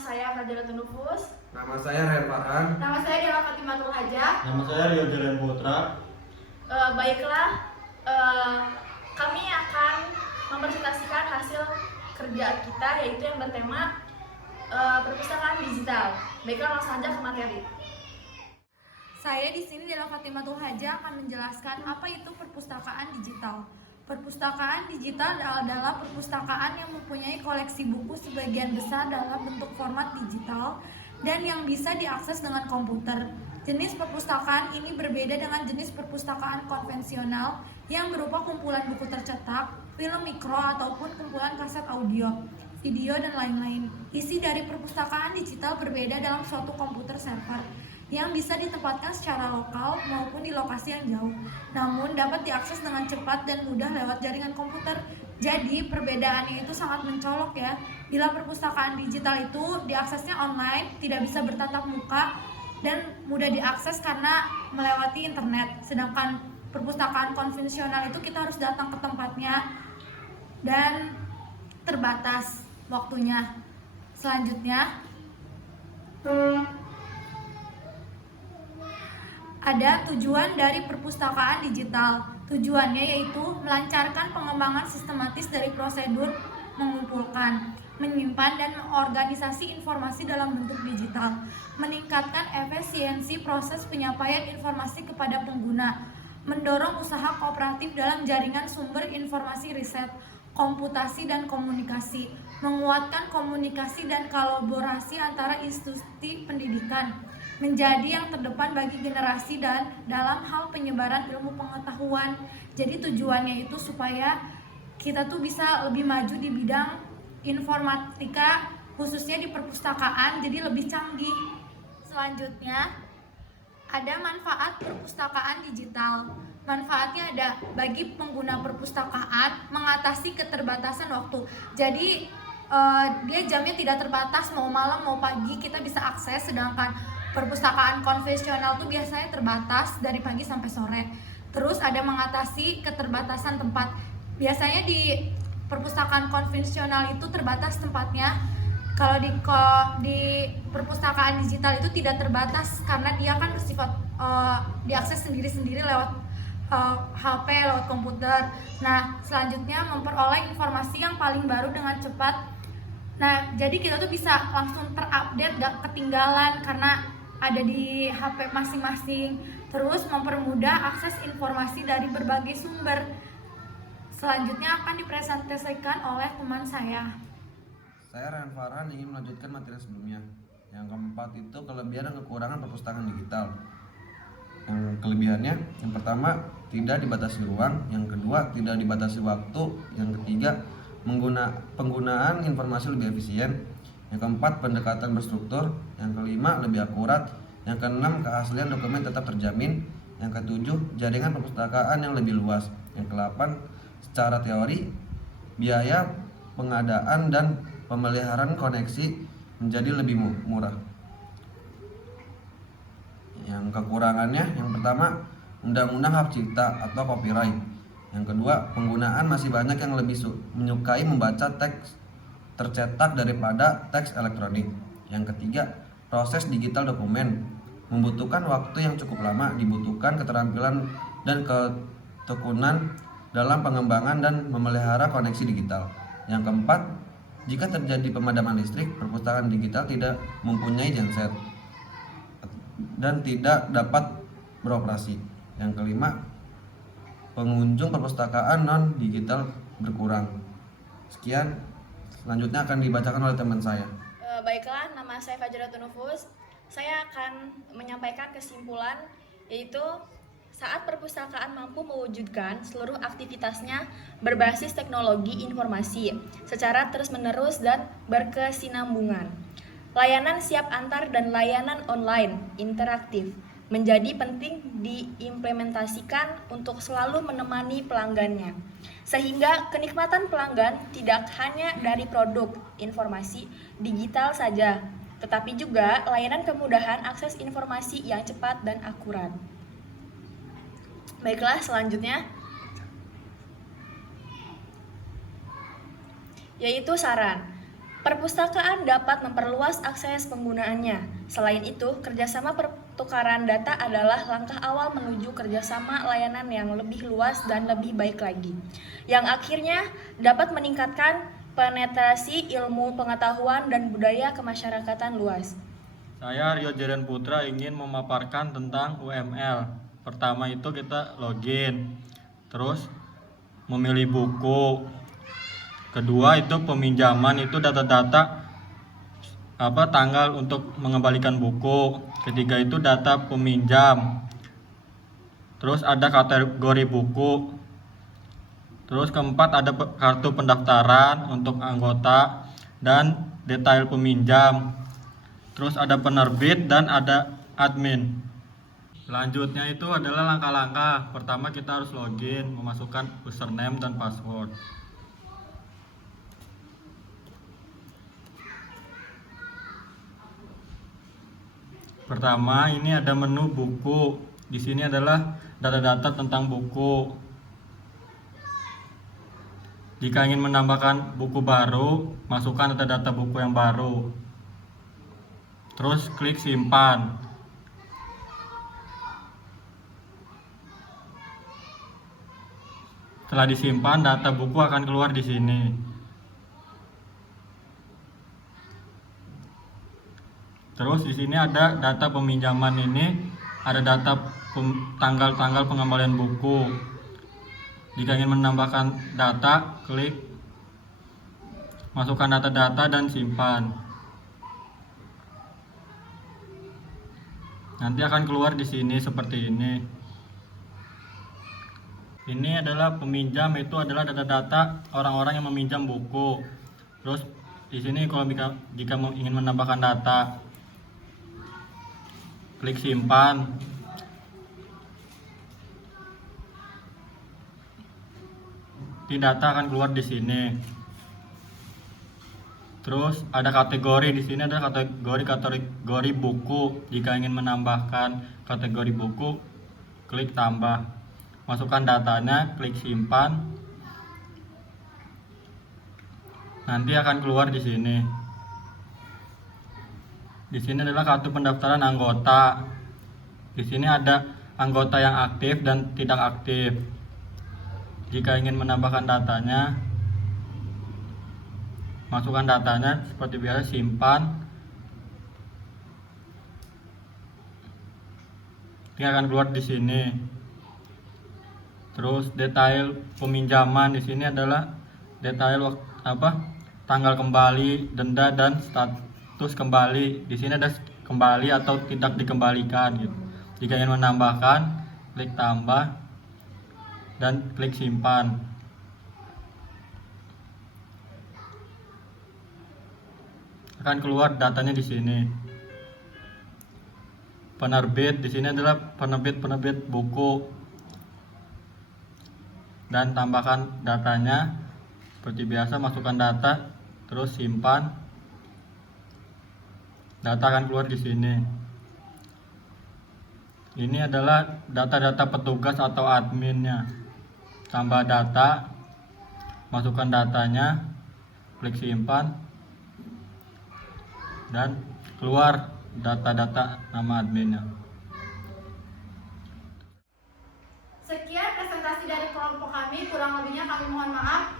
saya Fadhilatul Nufus. Nama saya Ryan Farhan. Nama saya Dela Fatimatul Hajah. Nama saya Rio Jalen Putra. Baiklah, kami akan mempresentasikan hasil kerja kita, yaitu yang bertema perpustakaan digital. Baiklah, langsung saja ke materi. Saya di sini Dela Fatimatul Hajah akan menjelaskan apa itu perpustakaan digital. Perpustakaan digital adalah perpustakaan yang mempunyai koleksi buku sebagian besar dalam bentuk format digital dan yang bisa diakses dengan komputer. Jenis perpustakaan ini berbeda dengan jenis perpustakaan konvensional yang berupa kumpulan buku tercetak, film mikro ataupun kumpulan kaset audio, video dan lain-lain. Isi dari perpustakaan digital berbeda dalam suatu komputer server yang bisa ditempatkan secara lokal maupun di lokasi yang jauh, namun dapat diakses dengan cepat dan mudah lewat jaringan komputer. Jadi perbedaannya itu sangat mencolok ya. Bila perpustakaan digital itu diaksesnya online, tidak bisa bertatap muka dan mudah diakses karena melewati internet. Sedangkan perpustakaan konvensional itu kita harus datang ke tempatnya dan terbatas waktunya. Selanjutnya ada tujuan dari perpustakaan digital. Tujuannya yaitu melancarkan pengembangan sistematis dari prosedur mengumpulkan, menyimpan, dan mengorganisasi informasi dalam bentuk digital, meningkatkan efisiensi proses penyampaian informasi kepada pengguna, mendorong usaha kooperatif dalam jaringan sumber informasi riset, komputasi, dan komunikasi, menguatkan komunikasi dan kolaborasi antara institusi pendidikan, menjadi yang terdepan bagi generasi dan dalam hal penyebaran ilmu pengetahuan. Jadi tujuannya itu supaya kita tuh bisa lebih maju di bidang informatika, khususnya di perpustakaan, jadi lebih canggih. Selanjutnya ada manfaat perpustakaan digital. Manfaatnya ada bagi pengguna perpustakaan mengatasi keterbatasan waktu. Jadi dia jamnya tidak terbatas, mau malam mau pagi kita bisa akses, sedangkan perpustakaan konvensional tuh biasanya terbatas dari pagi sampai sore. Terus ada mengatasi keterbatasan tempat. Biasanya di perpustakaan konvensional itu terbatas tempatnya. Kalau di perpustakaan digital itu tidak terbatas karena dia kan bersifat diakses sendiri-sendiri lewat HP, lewat komputer. Nah, selanjutnya memperoleh informasi yang paling baru dengan cepat. Nah, jadi kita tuh bisa langsung terupdate, gak ketinggalan karena ada di HP masing-masing. Terus mempermudah akses informasi dari berbagai sumber. Selanjutnya akan dipresentasikan oleh teman saya. Saya Ryan Farhan ingin melanjutkan materi sebelumnya. Yang keempat itu kelebihan dan kekurangan perpustakaan digital. Yang kelebihannya, yang pertama tidak dibatasi ruang, yang kedua tidak dibatasi waktu, yang ketiga penggunaan informasi lebih efisien, yang keempat pendekatan berstruktur, yang kelima lebih akurat, yang keenam keaslian dokumen tetap terjamin, yang ketujuh jaringan perpustakaan yang lebih luas, yang kedelapan secara teori biaya pengadaan dan pemeliharaan koneksi menjadi lebih murah. Yang kekurangannya, yang pertama undang-undang hak cipta atau copyright, yang kedua penggunaan masih banyak yang lebih menyukai membaca teks tercetak daripada teks elektronik. Yang ketiga, proses digital dokumen membutuhkan waktu yang cukup lama, dibutuhkan keterampilan dan ketekunan dalam pengembangan dan memelihara koneksi digital. Yang keempat, jika terjadi pemadaman listrik, perpustakaan digital tidak mempunyai genset dan tidak dapat beroperasi. Yang kelima, pengunjung perpustakaan non-digital berkurang. Sekian. Selanjutnya akan dibacakan oleh teman saya. Baiklah, nama saya Fadhilatul Nufus. Saya akan menyampaikan kesimpulan, yaitu saat perpustakaan mampu mewujudkan seluruh aktivitasnya berbasis teknologi informasi secara terus-menerus dan berkesinambungan. Layanan siap antar dan layanan online interaktif menjadi penting diimplementasikan untuk selalu menemani pelanggannya, sehingga kenikmatan pelanggan tidak hanya dari produk informasi digital saja, tetapi juga layanan kemudahan akses informasi yang cepat dan akurat. Baiklah, selanjutnya yaitu saran. Perpustakaan dapat memperluas akses penggunaannya. Selain itu, kerjasama pertukaran data adalah langkah awal menuju kerjasama layanan yang lebih luas dan lebih baik lagi, yang akhirnya dapat meningkatkan penetrasi ilmu pengetahuan dan budaya kemasyarakatan luas. Saya Rio Jeren Putra ingin memaparkan tentang UML. Pertama itu kita login, terus memilih buku. Kedua itu peminjaman, itu data-data tanggal untuk mengembalikan buku. Ketiga itu data peminjam. Terus ada kategori buku. Terus keempat ada kartu pendaftaran untuk anggota dan detail peminjam. Terus ada penerbit dan ada admin. Selanjutnya itu adalah langkah-langkah. Pertama kita harus login, memasukkan username dan password. Pertama, ini ada menu buku. Di sini adalah data-data tentang buku. Jika ingin menambahkan buku baru, masukkan data-data buku yang baru. Terus klik simpan. Setelah disimpan, data buku akan keluar di sini. Terus di sini ada data peminjaman, ini ada data tanggal-tanggal pengembalian buku. Jika ingin menambahkan data, klik masukkan data-data dan simpan. Nanti akan keluar di sini seperti ini. Ini adalah peminjam, itu adalah data-data orang-orang yang meminjam buku. Terus di sini kalau jika ingin menambahkan data, klik simpan. Di data akan keluar di sini. Terus ada kategori, di sini ada kategori buku. Jika ingin menambahkan kategori buku, klik tambah. Masukkan datanya, klik simpan. Nanti akan keluar di sini. Di sini adalah kartu pendaftaran anggota. Di sini ada anggota yang aktif dan tidak aktif. Jika ingin menambahkan datanya, masukkan datanya seperti biasa, simpan. Ini akan keluar di sini. Terus detail peminjaman, di sini adalah detail tanggal kembali, denda dan status kembali. Di sini ada kembali atau tidak dikembalikan gitu. Jika ingin menambahkan, klik tambah dan klik simpan. Akan keluar datanya di sini. Penerbit, di sini adalah penerbit buku. Dan tambahkan datanya seperti biasa, masukkan data, terus simpan. Data akan keluar di sini. Ini adalah data-data petugas atau adminnya. Tambah data, masukkan datanya, klik simpan, dan keluar data-data nama adminnya. Sekian presentasi dari kelompok kami, kurang lebihnya kami mohon maaf.